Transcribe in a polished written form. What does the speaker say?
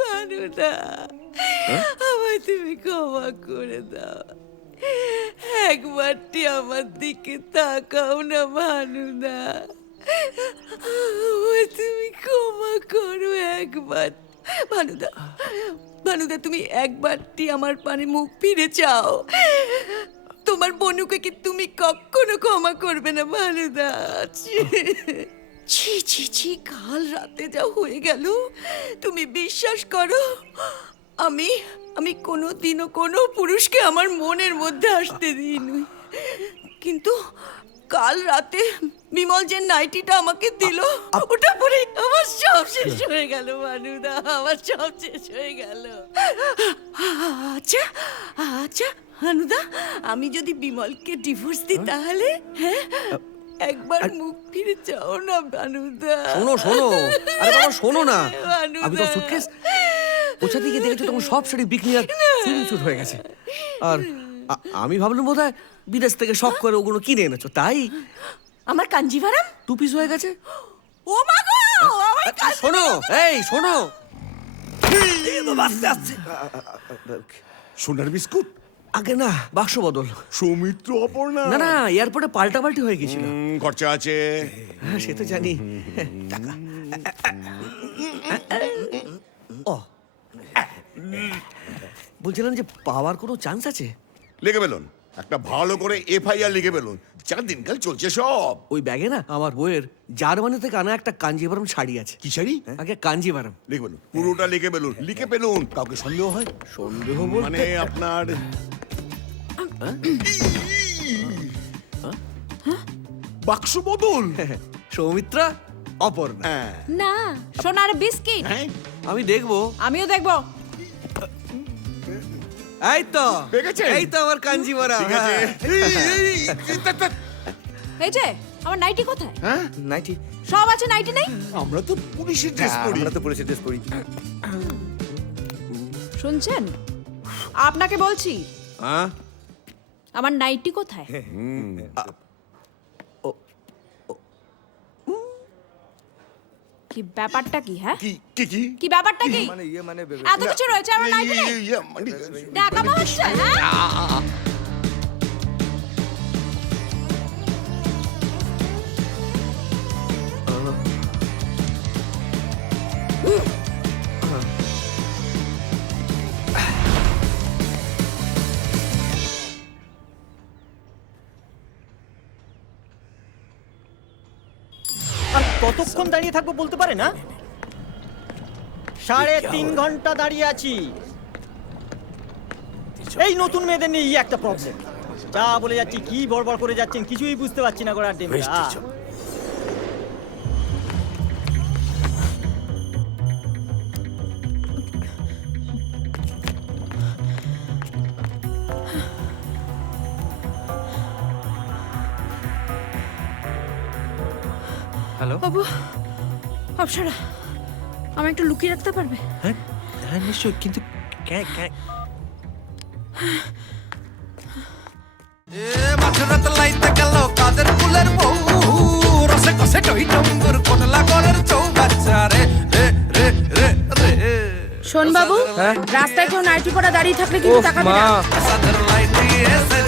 ভানুদা, আমায় তুমি ক্ষমা করে দাও। একবারটি আমার দিকে তাকাও না ভানুদা, আমায় তুমি ক্ষমা করো একবার। ভানুদা, ভানুদা, তুমি একবারটি আমার পানে মুখ ফিরে চাও। তোমার বনুকে কি তুমি কখনো ক্ষমা করবে না ভানুদা? ছি ছি ছি, কাল রাতে যা হয়ে গেল, তুমি বিশ্বাস করো আমি আমি কোনোদিনও কোনো পুরুষকে আমার মনের মধ্যে আসতে দিইনি, কিন্তু কাল রাতে বিমল যে নাইটিটা আমাকে দিল, ওটা পরে আমার সব শেষ হয়ে গেল ভানুদা, আমার সব শেষ হয়ে গেল। আচ্ছা আচ্ছা ভানুদা, আমি যদি বিমলকে ডিভোর্স দিই তাহলে? হ্যাঁ, একবার মুখ ফিরে চাও না ভানুদা। শোনো শোনো, আরে বাবা শোনো না, ভানুদা। আমি তো সুটকেস ওছা দিকে দেখেছো তখন সব শাড়ি বিক্রি আর চুরি হয়ে গেছে। আর আমি ভাবলাম বোধহয় বিদেশ থেকে শখ করে ওগুলো কিনে এনেছো, তাই আমার কাঞ্জিভারাম 2 পিস হয়ে গেছে। ও মা গো, আমার শোনো, এই শোনো, আস্তে আস্তে। সোনার বিস্কুট? আগে না, বাক্স বদল। সৌমিত্র, অপর্ণা? না না, এয়ারপোর্টে পাল্টাপাল্টি হয়ে গেছিল। খরচা আছে। হ্যাঁ, সে তো জানি। টাকা ও, বলছিলাম যে পাওয়ার কোনো চান্স আছে? লিখে ফেলুন, একটা ভালো করে FIR লিখে ফেলুন, যা দিনকাল চলছে সব। ওই ব্যাগে না আমার বইয়ের জার্মানি থেকে আনা একটা কাঞ্জিভারম শাড়ি আছে। কি শাড়ি? আগে কাঞ্জিভারম লিখে ফেলুন, পুরোটা লিখে ফেলুন, লিখে ফেলুন। কাউকে সন্দেহ হয়? সন্দেহ মানে আপনার বাক্স বদল? সৌমিত্রা, অপর্ণা। হ্যাঁ না, সোনার বিস্কিট। হ্যাঁ, আমি দেখবো। আমিও দেখবো। এই তো দেখেছেন? এই তো আমার কাঞ্জিভারম। ঠিক আছে। এই যে আমার নাইটি কোথায়? হ্যাঁ, নাইটি সব আছে, নাইটি নেই? আমরা তো পুলিশের ড্রেস পরি। আমরা তো পুলিশের ড্রেস পরি। শুনছেন, আপনাকে বলছি, হ্যাঁ, আমার নাইটি কোথায়? কি ব্যাপারটা কি? হ্যাঁ, কি কি কি? কি ব্যাপারটা কি? এত কিছু রয়েছে, আমার নাইটি নেই? মানে দেখাবো হচ্ছে, হ্যাঁ? আর কতক্ষণ দাঁড়িয়ে থাকবো বলতে পারে না? 3.5 ঘন্টা দাঁড়িয়ে আছি। এই নতুন মেয়েদের নিয়ে একটা প্রবলেম। যা বলে যাচ্ছি, কি বড়বড় করে যাচ্ছেন কিছুই বুঝতে পারছি না। গোড়ার ডেমরা হ্যালো। বাবু, অপসরা, আমায় একটু লুকিয়ে রাখতে পারবে? হ্যাঁ হ্যাঁ নিশ্চয়, কিন্তু মাঝরাত লাইতে গেল কাদের ফুলের বউ, রসে কষে টই টঙ্গুর কোটলা গড়ের চৌবাচ্চা রে রে রে রে রে। শোন বাবু, রাস্তায় কেউ নাইটি পরা দাঁড়িয়ে থাকলে কিন্তু তাকাবি না। সাদের লাইটি এসে